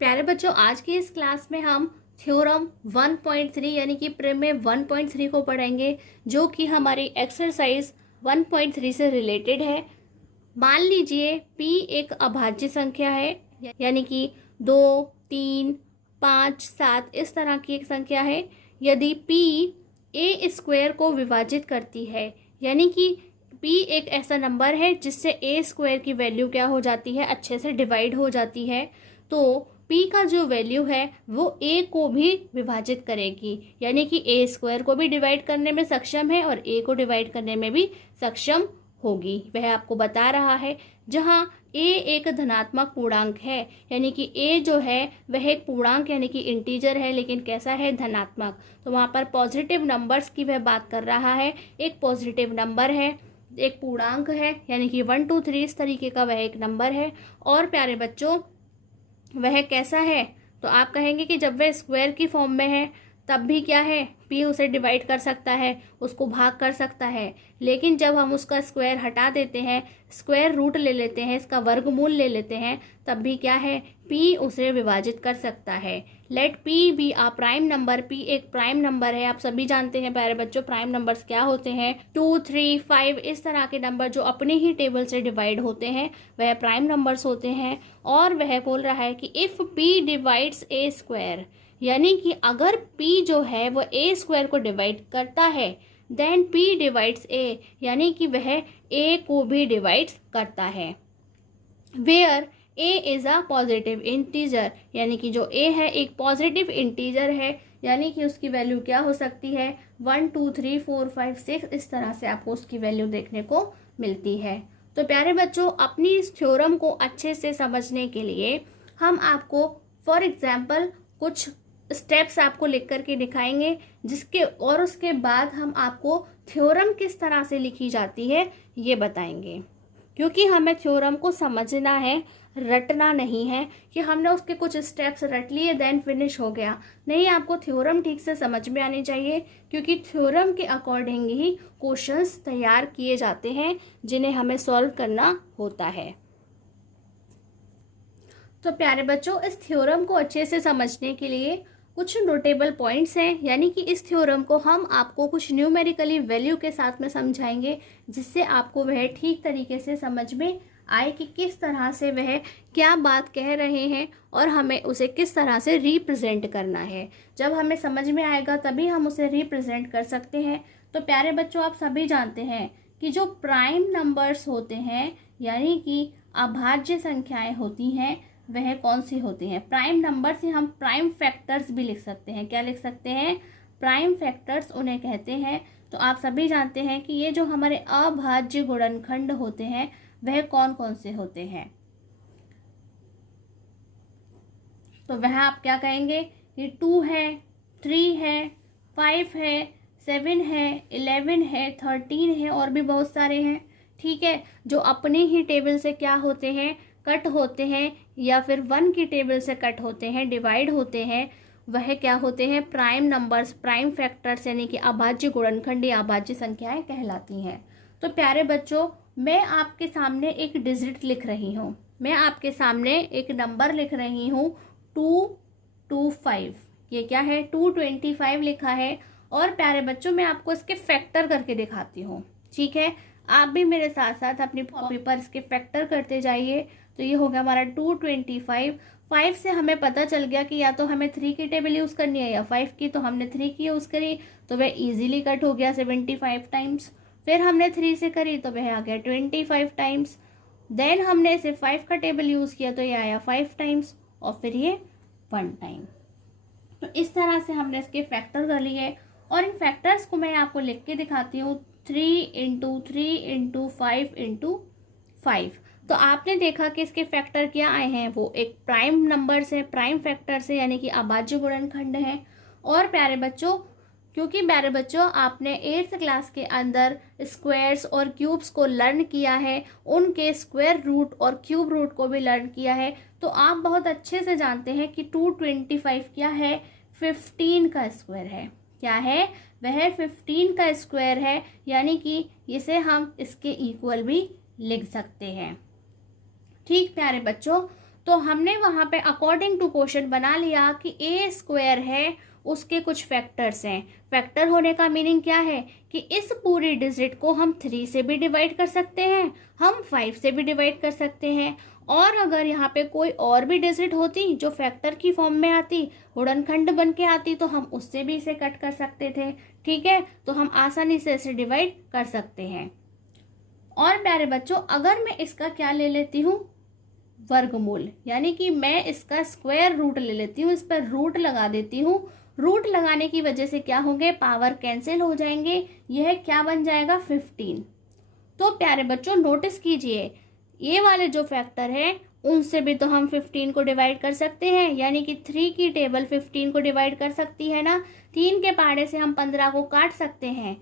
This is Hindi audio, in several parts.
प्यारे बच्चों, आज की इस क्लास में हम थ्योरम 1.3 यानी कि प्रमेय 1.3 को पढ़ेंगे, जो कि हमारी एक्सरसाइज 1.3 से रिलेटेड है। मान लीजिए p एक अभाज्य संख्या है, यानी कि 2, 3, 5, 7 इस तरह की एक संख्या है। यदि p a स्क्वायर को विभाजित करती है, यानी कि p एक ऐसा नंबर है जिससे a स्क्वायर की वैल्यू क्या हो जाती है, अच्छे से डिवाइड हो जाती है, तो p का जो वैल्यू है वो a को भी विभाजित करेगी, यानी कि a स्क्वायर को भी डिवाइड करने में सक्षम है और a को डिवाइड करने में भी सक्षम होगी। वह आपको बता रहा है। जहाँ a एक धनात्मक पूर्णांक है, यानी कि a जो है वह एक पूर्णांक यानी कि इंटीजर है, लेकिन कैसा है, धनात्मक। तो वहाँ पर पॉजिटिव नंबर्स की वह बात कर रहा है। एक पॉजिटिव नंबर है, एक पूर्णांक है, यानी कि 1, 2, 3 इस तरीके का वह एक नंबर है। और प्यारे बच्चों, वह कैसा है, तो आप कहेंगे कि जब वह स्क्वायर की फॉर्म में है तब भी क्या है, p उसे डिवाइड कर सकता है, उसको भाग कर सकता है। लेकिन जब हम उसका स्क्वायर हटा देते हैं, स्क्वायर रूट ले लेते हैं, इसका वर्गमूल ले लेते हैं, तब भी क्या है, p उसे विभाजित कर सकता है। Let p be a prime number. p एक प्राइम नंबर है। आप सभी जानते हैं प्यारे बच्चों, प्राइम नंबर्स क्या होते हैं। 2, 3, 5 इस तरह के नंबर जो अपने ही टेबल से डिवाइड होते हैं वह प्राइम नंबर्स होते हैं। और वह बोल रहा है कि if p divides a square, यानी कि अगर p जो है वो a स्क्वायर को डिवाइड करता है, देन p डिवाइड्स a, यानी कि वह a को भी डिवाइड करता है। Where a is a positive integer, यानी कि जो a है एक पॉजिटिव इंटीजर है, यानी कि उसकी वैल्यू क्या हो सकती है, 1, 2, 3, 4, 5, 6 इस तरह से आपको उसकी वैल्यू देखने को मिलती है। तो प्यारे बच्चों, अपनी इस थ्योरम को अच्छे से समझने के लिए हम आपको फॉर एग्जाम्पल कुछ स्टेप्स आपको लिख करके दिखाएंगे, उसके बाद हम आपको थ्योरम किस तरह से लिखी जाती है ये बताएंगे। क्योंकि हमें थ्योरम को समझना है, रटना नहीं है कि हमने उसके कुछ स्टेप्स रट लिए देन फिनिश हो गया। नहीं, आपको थ्योरम ठीक से समझ में आनी चाहिए, क्योंकि थ्योरम के अकॉर्डिंग ही क्वेश्चंस तैयार किए जाते हैं जिन्हें हमें सॉल्व करना होता है। तो प्यारे बच्चों, इस थ्योरम को अच्छे से समझने के लिए कुछ नोटेबल पॉइंट्स हैं, यानी कि इस थ्योरम को हम आपको कुछ न्यूमेरिकली वैल्यू के साथ में समझाएंगे, जिससे आपको वह ठीक तरीके से समझ में आए कि किस तरह से वह क्या बात कह रहे हैं और हमें उसे किस तरह से रिप्रेजेंट करना है। जब हमें समझ में आएगा तभी हम उसे रिप्रेजेंट कर सकते हैं। तो प्यारे बच्चों, आप सभी जानते हैं कि जो प्राइम नंबर्स होते हैं, यानी कि अभाज्य संख्याएं होती हैं, वह कौन सी होती हैं, प्राइम नंबर से हम प्राइम फैक्टर्स भी लिख सकते हैं। क्या लिख सकते हैं, प्राइम फैक्टर्स उन्हें कहते हैं। तो आप सभी जानते हैं कि ये जो हमारे अभाज्य गुणनखंड होते हैं वह कौन कौन से होते हैं। तो वह आप क्या कहेंगे, ये 2 है, 3 है, 5 है, 7 है, 11 है, 13 है और भी बहुत सारे हैं। ठीक है, जो अपने ही टेबल से क्या होते हैं, कट होते हैं, या फिर 1 की टेबल से कट होते हैं, डिवाइड होते हैं, वह क्या होते हैं, प्राइम नंबर्स, प्राइम फैक्टर्स, यानी कि अभाज्य गुणनखंड या अभाज्य संख्याएं कहलाती हैं। तो प्यारे बच्चों, मैं आपके सामने एक डिजिट लिख रही हूँ, मैं आपके सामने एक नंबर लिख रही हूँ 225। ये क्या है, 225 लिखा है। और प्यारे बच्चों, मैं आपको इसके फैक्टर करके दिखाती हूँ। ठीक है, आप भी मेरे साथ साथ अपनी कॉपी पर इसके फैक्टर करते जाइए। तो ये हो गया हमारा 225। 5 से हमें पता चल गया कि या तो हमें 3 की टेबल यूज़ करनी है या 5 की, तो हमने 3 की यूज़ करी, तो वह इजीली कट हो गया 75 टाइम्स। फिर हमने 3 से करी तो वह आ गया 25 टाइम्स। देन हमने इसे 5 का टेबल यूज़ किया तो ये आया 5 टाइम्स, और फिर ये 1 टाइम। तो इस तरह से हमने इसके फैक्टर कर लिए। और इन फैक्टर्स को मैं आपको लिख के दिखाती हूँ, 3 × 3 × 5 × 5। तो आपने देखा कि इसके फैक्टर क्या आए हैं, वो एक प्राइम नंबर से, प्राइम फैक्टर से, यानी कि अभाज्य गुणनखंड है। और प्यारे बच्चों, क्योंकि प्यारे बच्चों आपने 8th क्लास के अंदर स्क्वायर्स और क्यूब्स को लर्न किया है, उनके स्क्वायर रूट और क्यूब रूट को भी लर्न किया है, तो आप बहुत अच्छे से जानते हैं कि 225 क्या है, 15 का स्क्वायर है। क्या है, वह 15 का स्क्वायर है, यानी कि इसे हम इसके इक्वल भी लिख सकते हैं। ठीक प्यारे बच्चों, तो हमने वहाँ पे अकॉर्डिंग टू क्वेश्चन बना लिया कि ए स्क्वायर है, उसके कुछ फैक्टर्स हैं। फैक्टर होने का मीनिंग क्या है कि इस पूरी डिजिट को हम 3 से भी डिवाइड कर सकते हैं, हम 5 से भी डिवाइड कर सकते हैं, और अगर यहाँ पे कोई और भी डिजिट होती जो फैक्टर की फॉर्म में आती, गुणनखंड बन के आती, तो हम उससे भी इसे कट कर सकते थे। ठीक है, तो हम आसानी से इसे डिवाइड कर सकते हैं। और प्यारे बच्चों, अगर मैं इसका क्या ले लेती हूँ, वर्गमूल, यानी कि मैं इसका स्क्वायर रूट ले लेती हूँ, इस पर रूट लगा देती हूँ। रूट लगाने की वजह से क्या होंगे, पावर कैंसिल हो जाएंगे, यह क्या बन जाएगा, 15। तो प्यारे बच्चों नोटिस कीजिए, ये वाले जो फैक्टर है उनसे भी तो हम 15 को डिवाइड कर सकते हैं, यानी कि 3 की टेबल 15 को डिवाइड कर सकती है ना। 3 के पहाड़े से हम 15 को काट सकते हैं,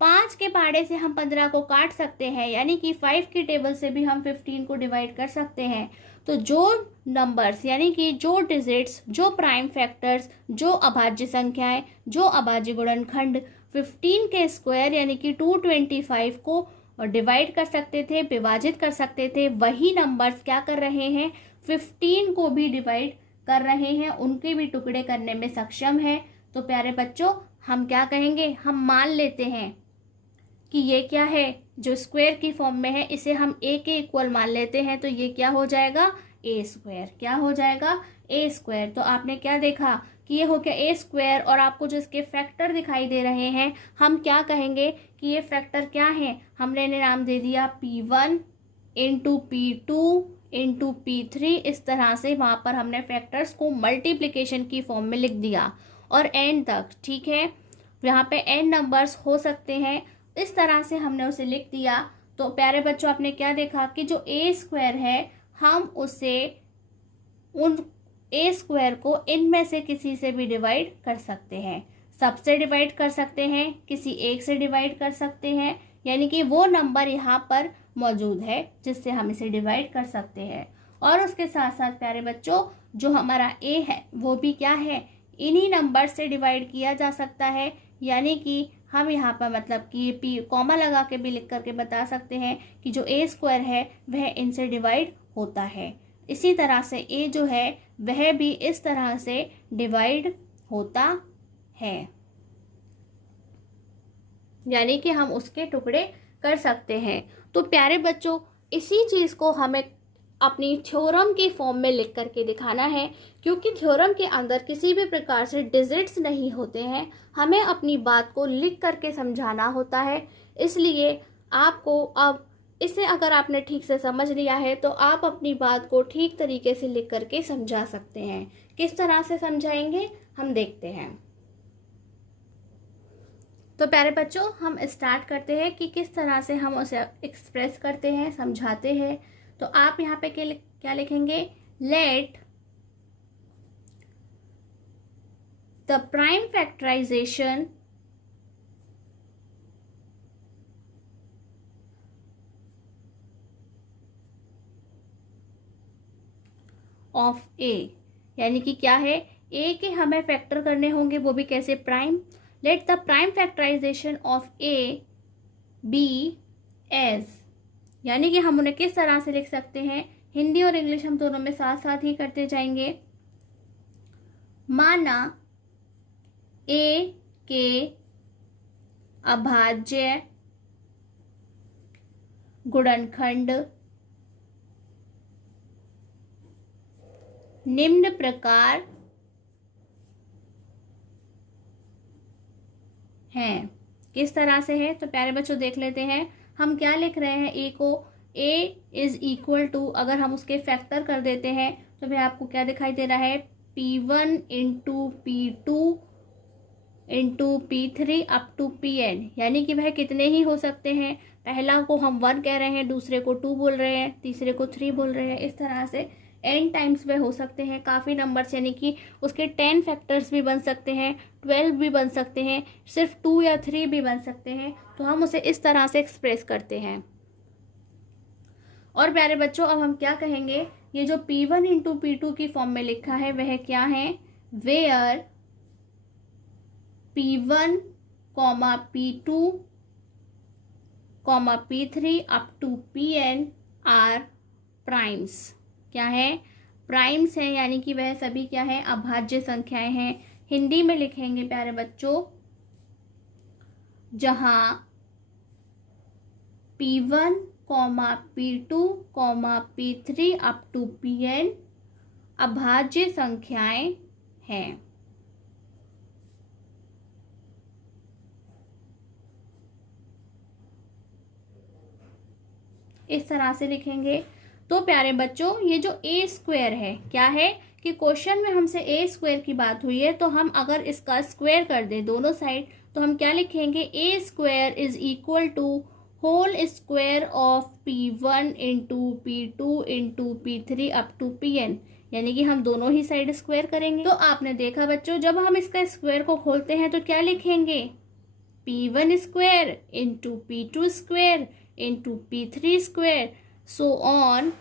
5 के पहाड़े से हम 15 को काट सकते हैं, यानी कि 5 की टेबल से भी हम 15 को डिवाइड कर सकते हैं। तो जो नंबर्स, यानी कि जो डिजिट्स, जो प्राइम फैक्टर्स, जो अभाज्य संख्याएं, जो अभाज्य गुणनखंड 15 के स्क्वायर यानी कि 225 को डिवाइड कर सकते थे, विभाजित कर सकते थे, वही नंबर्स क्या कर रहे हैं, 15 को भी डिवाइड कर रहे हैं, उनके भी टुकड़े करने में सक्षम है। तो प्यारे बच्चों हम क्या कहेंगे, हम मान लेते हैं कि ये क्या है, जो स्क्वायर की फॉर्म में है इसे हम ए के इक्वल मान लेते हैं, तो ये क्या हो जाएगा, ए स्क्वायर। क्या हो जाएगा, ए स्क्वायर। तो आपने क्या देखा कि ये हो गया ए स्क्वायर, और आपको जो इसके फैक्टर दिखाई दे रहे हैं, हम क्या कहेंगे कि ये फैक्टर क्या है, हमने इन्हें नाम दे दिया P1 into P2 into P3। इस तरह से वहाँ पर हमने फैक्टर्स को मल्टीप्लिकेशन की फॉर्म में लिख दिया और एन तक। ठीक है, यहाँ पे एन नंबर्स हो सकते हैं, इस तरह से हमने उसे लिख दिया। तो प्यारे बच्चों आपने क्या देखा कि जो ए स्क्वायर है, हम उसे उन ए स्क्वायर को इनमें से किसी से भी डिवाइड कर सकते हैं, सबसे डिवाइड कर सकते हैं, किसी एक से डिवाइड कर सकते हैं, यानी कि वो नंबर यहाँ पर मौजूद है जिससे हम इसे डिवाइड कर सकते हैं। और उसके साथ साथ प्यारे बच्चों जो हमारा ए है वो भी क्या है, इन्हीं नंबर से डिवाइड किया जा सकता है, यानी कि हम यहाँ पर मतलब कि पी कॉमा लगा के भी लिख करके बता सकते हैं कि जो ए स्क्वायर है वह इनसे डिवाइड होता है। इसी तरह से ए जो है वह भी इस तरह से डिवाइड होता है, यानी कि हम उसके टुकड़े कर सकते हैं। तो प्यारे बच्चों इसी चीज़ को हमें अपनी थ्योरम की फॉर्म में लिख करके दिखाना है, क्योंकि थ्योरम के अंदर किसी भी प्रकार से डिजिट्स नहीं होते हैं, हमें अपनी बात को लिख करके समझाना होता है। इसलिए आपको अब इसे अगर आपने ठीक से समझ लिया है तो आप अपनी बात को ठीक तरीके से लिख करके समझा सकते हैं। किस तरह से समझाएंगे हम देखते हैं। तो प्यारे बच्चों हम स्टार्ट करते हैं कि किस तरह से हम उसे एक्सप्रेस करते हैं, समझाते हैं। तो आप यहाँ पे क्या लिखेंगे, let the prime factorization of a, यानी कि क्या है, ए के हमें फैक्टर करने होंगे, वो भी कैसे, prime. Let the prime factorization of a be as, यानी कि हम उन्हें किस तरह से लिख सकते हैं, हिंदी और इंग्लिश हम दोनों में साथ साथ ही करते जाएंगे। माना ए के अभाज्य गुणनखंड निम्न प्रकार हैं। किस तरह से है, तो प्यारे बच्चों देख लेते हैं। हम क्या लिख रहे हैं, ए को, ए इज इक्वल टू, अगर हम उसके फैक्टर कर देते हैं तो फिर आपको क्या दिखाई दे रहा है, P1 into P2 into P3 up to Pn, यानी कि वह कितने ही हो सकते हैं। पहला को हम 1 कह रहे हैं, दूसरे को 2 बोल रहे हैं, तीसरे को 3 बोल रहे हैं। इस तरह से n टाइम्स वह हो सकते हैं, काफ़ी नंबर्स, यानी कि उसके 10 फैक्टर्स भी बन सकते हैं, 12 भी बन सकते हैं, सिर्फ 2 या 3 भी बन सकते हैं। तो हम उसे इस तरह से एक्सप्रेस करते हैं। और प्यारे बच्चों अब हम क्या कहेंगे, ये जो P1 इंटू P2 की फॉर्म में लिखा है वह क्या है, where P1, P2, P3 up to Pn are primes. क्या है, प्राइम्स हैं, यानी कि वह सभी क्या है, अभाज्य संख्याएं हैं। हिंदी में लिखेंगे प्यारे बच्चों, जहां P1, P2, P3 up to Pn अभाज्य संख्याएं हैं। इस तरह से लिखेंगे। तो प्यारे बच्चों, ये जो ए स्क्वायर है, क्या है कि क्वेश्चन में हमसे ए स्क्वायर की बात हुई है, तो हम अगर इसका स्क्वायर कर दें दोनों साइड, तो हम क्या लिखेंगे, a square is equal to whole square of P1 into P2 into P3 up to Pn, यानी कि हम दोनों ही साइड स्क्वायर करेंगे। तो आपने देखा बच्चों, जब हम इसका स्क्वायर को खोलते हैं तो क्या लिखेंगे, P1 square into P2 square into P3 square so on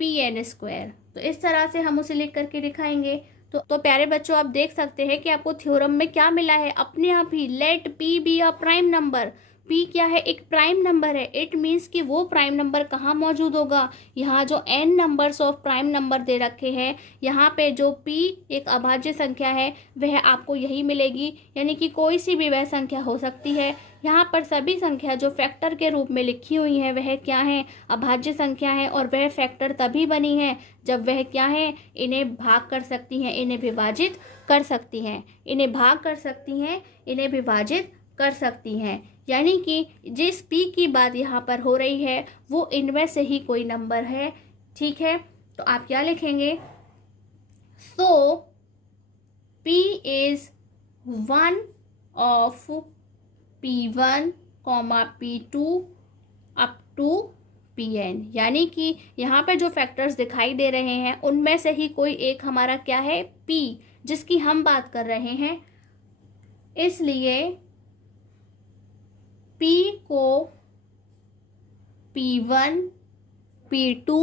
Pn square. तो इस तरह से हम उसे लिख करके दिखाएंगे। तो प्यारे बच्चों, आप देख सकते हैं कि आपको थ्योरम में क्या मिला है, अपने आप ही let P be a prime number. P क्या है, एक प्राइम नंबर है। इट मीन्स कि वो प्राइम नंबर कहाँ मौजूद होगा, यहाँ जो n numbers of prime number दे रखे हैं, यहाँ पे जो P एक अभाज्य संख्या है वह आपको यही मिलेगी, यानी कि कोई सी भी वह संख्या हो सकती है। यहाँ पर सभी संख्या जो फैक्टर के रूप में लिखी हुई है वह क्या है, अभाज्य संख्या है, और वह फैक्टर तभी बनी है जब वह क्या है, इन्हें भाग कर सकती हैं, इन्हें विभाजित कर सकती हैं, इन्हें भाग कर सकती हैं, इन्हें विभाजित कर सकती हैं। यानी कि जिस P की बात यहाँ पर हो रही है वो इनमें से ही कोई नंबर है। ठीक है, तो आप क्या लिखेंगे, so P is one of P1, P2 up to Pn, यानी कि यहाँ पे जो फैक्टर्स दिखाई दे रहे हैं उनमें से ही कोई एक हमारा क्या है, P, जिसकी हम बात कर रहे हैं। इसलिए P को P1, P2।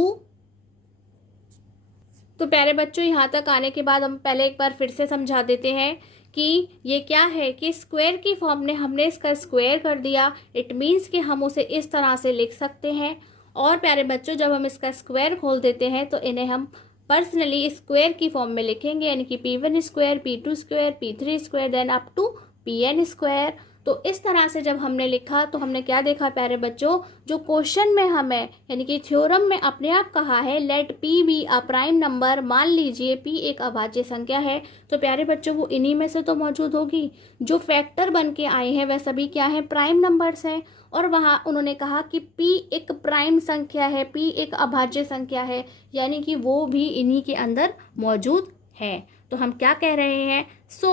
तो प्यारे बच्चों, यहाँ तक आने के बाद हम पहले एक बार फिर से समझा देते हैं कि ये क्या है कि स्क्वायर की फॉर्म में हमने इसका स्क्वायर कर दिया। इट मीन्स कि हम उसे इस तरह से लिख सकते हैं। और प्यारे बच्चों, जब हम इसका स्क्वायर खोल देते हैं तो इन्हें हम पर्सनली स्क्वायर की फॉर्म में लिखेंगे, यानी कि P1 square, P2 square, P3 square, then up to Pn square. तो इस तरह से जब हमने लिखा तो हमने क्या देखा प्यारे बच्चों, जो क्वेश्चन में हमें यानी कि थ्योरम में अपने आप कहा है let P be a prime number, मान लीजिए P एक अभाज्य संख्या है, तो प्यारे बच्चों वो इन्हीं में से तो मौजूद होगी। जो फैक्टर बन के आए हैं वह सभी क्या है, प्राइम नंबर्स हैं। और वहाँ उन्होंने कहा कि P एक प्राइम संख्या है, P एक अभाज्य संख्या है, यानी कि वो भी इन्हीं के अंदर मौजूद है। तो हम क्या कह रहे हैं, सो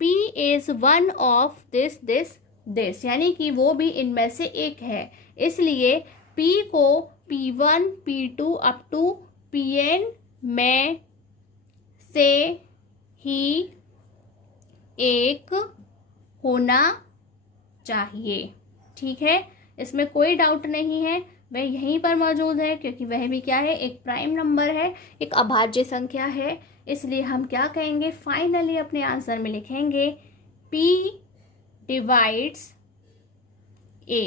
P is one of this, यानी कि वो भी इनमें से एक है। इसलिए P को P1, P2 up to Pn में से ही एक होना चाहिए। ठीक है, इसमें कोई डाउट नहीं है, वह यहीं पर मौजूद है, क्योंकि वह भी क्या है, एक प्राइम नंबर है, एक अभाज्य संख्या है। इसलिए हम क्या कहेंगे, फाइनली अपने आंसर में लिखेंगे P डिवाइड्स A।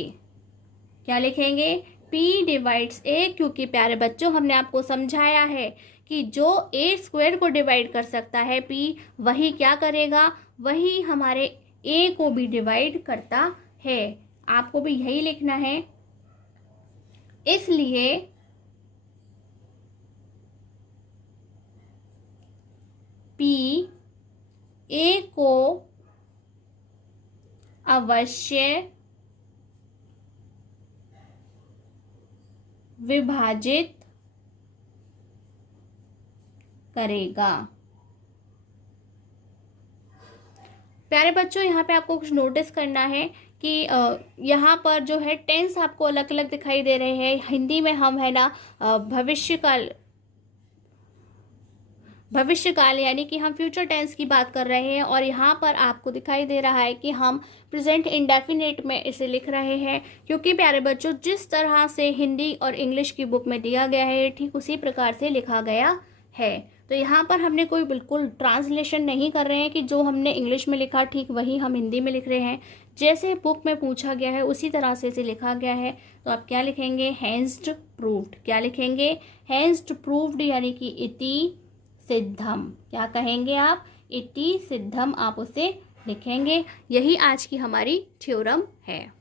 क्या लिखेंगे, P डिवाइड्स A, क्योंकि प्यारे बच्चों हमने आपको समझाया है कि जो A स्क्वायर को डिवाइड कर सकता है P, वही क्या करेगा, वही हमारे A को भी डिवाइड करता है। आपको भी यही लिखना है। इसलिए P A को अवश्य विभाजित करेगा। प्यारे बच्चों, यहाँ पे आपको कुछ नोटिस करना है कि यहाँ पर जो है टेंस आपको अलग अलग दिखाई दे रहे हैं। हिंदी में हम है ना भविष्यकाल यानी कि हम फ्यूचर टेंस की बात कर रहे हैं, और यहाँ पर आपको दिखाई दे रहा है कि हम प्रेजेंट इंडेफिनिट में इसे लिख रहे हैं। क्योंकि प्यारे बच्चों, जिस तरह से हिंदी और इंग्लिश की बुक में दिया गया है ठीक उसी प्रकार से लिखा गया है। तो यहाँ पर हमने कोई बिल्कुल ट्रांसलेशन नहीं कर रहे हैं कि जो हमने इंग्लिश में लिखा ठीक वही हम हिंदी में लिख रहे हैं। जैसे बुक में पूछा गया है उसी तरह से इसे लिखा गया है। तो आप क्या लिखेंगे, हैंस्ड प्रूव्ड। क्या लिखेंगे, हैंस्ड प्रूव्ड, यानी कि इति सिद्धम। क्या कहेंगे आप? इति सिद्धम आप उसे लिखेंगे। यही आज की हमारी थ्योरम है।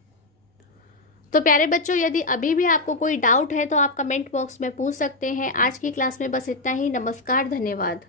तो प्यारे बच्चों, यदि अभी भी आपको कोई डाउट है तो आप कमेंट बॉक्स में पूछ सकते हैं। आज की क्लास में बस इतना ही। नमस्कार, धन्यवाद।